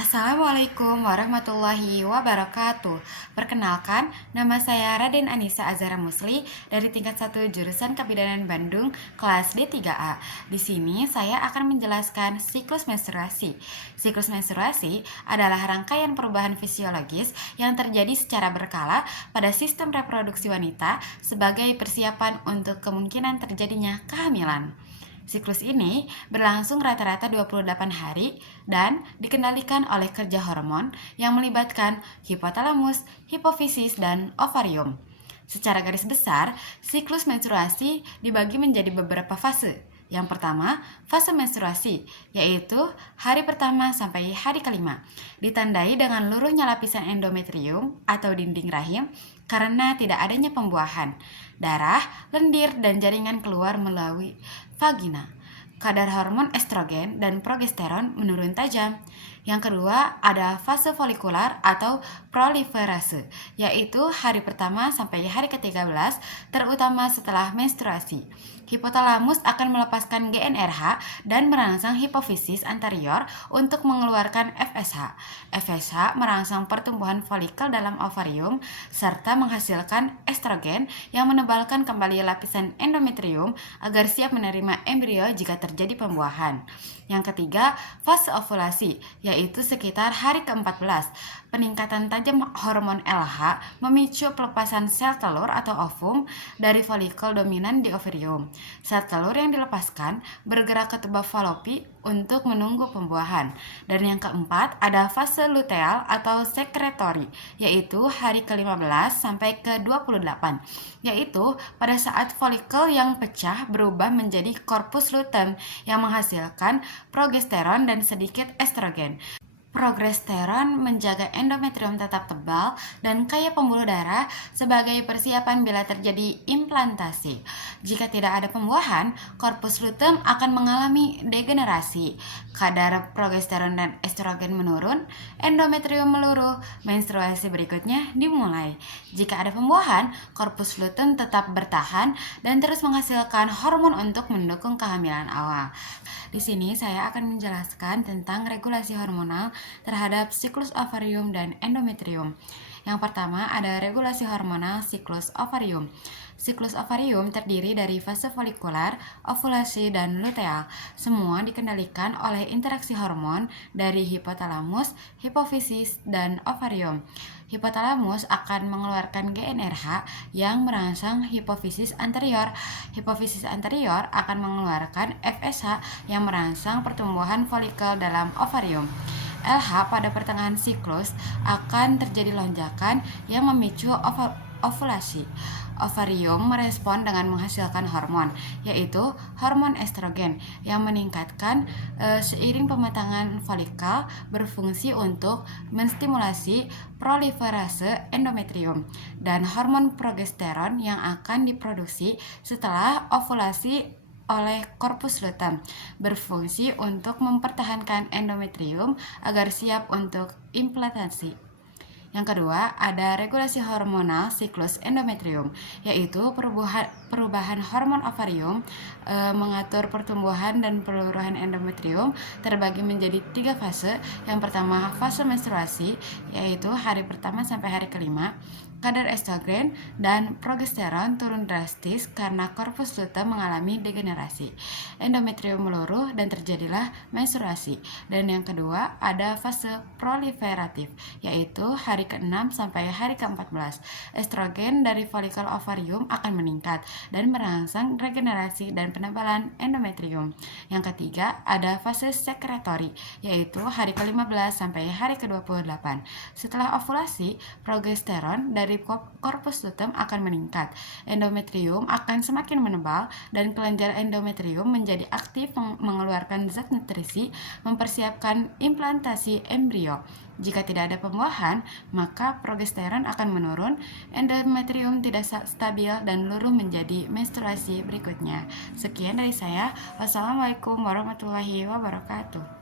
Assalamualaikum warahmatullahi wabarakatuh. Perkenalkan, nama saya Raden Anissa Azhara Musli dari tingkat 1 jurusan Kebidanan Bandung, kelas D3A. Di sini saya akan menjelaskan siklus menstruasi. Siklus menstruasi adalah rangkaian perubahan fisiologis yang terjadi secara berkala pada sistem reproduksi wanita sebagai persiapan untuk kemungkinan terjadinya kehamilan. Siklus ini berlangsung rata-rata 28 hari dan dikendalikan oleh kerja hormon yang melibatkan hipotalamus, hipofisis, dan ovarium. Secara garis besar, siklus menstruasi dibagi menjadi beberapa fase. Yang pertama, fase menstruasi, yaitu hari pertama sampai hari kelima, ditandai dengan luruhnya lapisan endometrium atau dinding rahim karena tidak adanya pembuahan. Darah, lendir, dan jaringan keluar melalui vagina. Kadar hormon estrogen dan progesteron menurun tajam. Yang kedua, ada fase folikular atau proliferase, yaitu hari pertama sampai hari ke-13, terutama setelah menstruasi. Hipotalamus akan melepaskan GnRH dan merangsang hipofisis anterior untuk mengeluarkan FSH. FSH merangsang pertumbuhan folikel dalam ovarium serta menghasilkan estrogen yang menebalkan kembali lapisan endometrium agar siap menerima embrio jika terjadi pembuahan. Yang ketiga, fase ovulasi, yaitu sekitar hari ke-14. Peningkatan tajam hormon LH memicu pelepasan sel telur atau ovum dari folikel dominan di ovarium. Sel telur yang dilepaskan bergerak ke tuba falopi untuk menunggu pembuahan. Dan yang keempat, ada fase luteal atau sekretori, yaitu hari ke-15 sampai ke-28, yaitu pada saat folikel yang pecah berubah menjadi korpus luteum yang menghasilkan progesteron dan sedikit estrogen. Progesteron menjaga endometrium tetap tebal dan kaya pembuluh darah sebagai persiapan bila terjadi implantasi. Jika tidak ada pembuahan, korpus luteum akan mengalami degenerasi. Kadar progesteron dan estrogen menurun, endometrium meluruh, menstruasi berikutnya dimulai. Jika ada pembuahan, korpus luteum tetap bertahan dan terus menghasilkan hormon untuk mendukung kehamilan awal. Di sini saya akan menjelaskan tentang regulasi hormonal terhadap siklus ovarium dan endometrium. Yang pertama ada regulasi hormonal siklus ovarium. Siklus ovarium terdiri dari fase folikular, ovulasi, dan luteal. Semua dikendalikan oleh interaksi hormon dari hipotalamus, hipofisis, dan ovarium. Hipotalamus akan mengeluarkan GnRH yang merangsang hipofisis anterior. Hipofisis anterior akan mengeluarkan FSH yang merangsang pertumbuhan folikel dalam ovarium. LH pada pertengahan siklus akan terjadi lonjakan yang memicu ovulasi. Ovarium merespon dengan menghasilkan hormon, yaitu hormon estrogen yang meningkatkan seiring pematangan folikel, berfungsi untuk menstimulasi proliferase endometrium, dan hormon progesteron yang akan diproduksi setelah ovulasi oleh korpus luteum, berfungsi untuk mempertahankan endometrium agar siap untuk implantasi. Yang kedua, ada regulasi hormonal siklus endometrium, yaitu perubahan hormon ovarium mengatur pertumbuhan dan peluruhan endometrium terbagi menjadi 3 fase. Yang pertama, fase menstruasi, yaitu hari pertama sampai hari kelima. Kadar estrogen dan progesteron turun drastis karena korpus luteum mengalami degenerasi. Endometrium meluruh dan terjadilah menstruasi. Dan yang kedua, ada fase proliferatif, yaitu hari ke-6 sampai hari ke-14. Estrogen dari folikel ovarium akan meningkat dan merangsang regenerasi dan penebalan endometrium. Yang ketiga, ada fase sekretori, yaitu hari ke-15 sampai hari ke-28. Setelah ovulasi, progesteron dari korpus luteum akan meningkat. Endometrium akan semakin menebal dan kelenjar endometrium menjadi aktif mengeluarkan zat nutrisi mempersiapkan implantasi embrio. Jika tidak ada pembuahan, maka progesteron akan menurun, endometrium tidak stabil dan luruh menjadi menstruasi berikutnya. Sekian dari saya. Wassalamualaikum warahmatullahi wabarakatuh.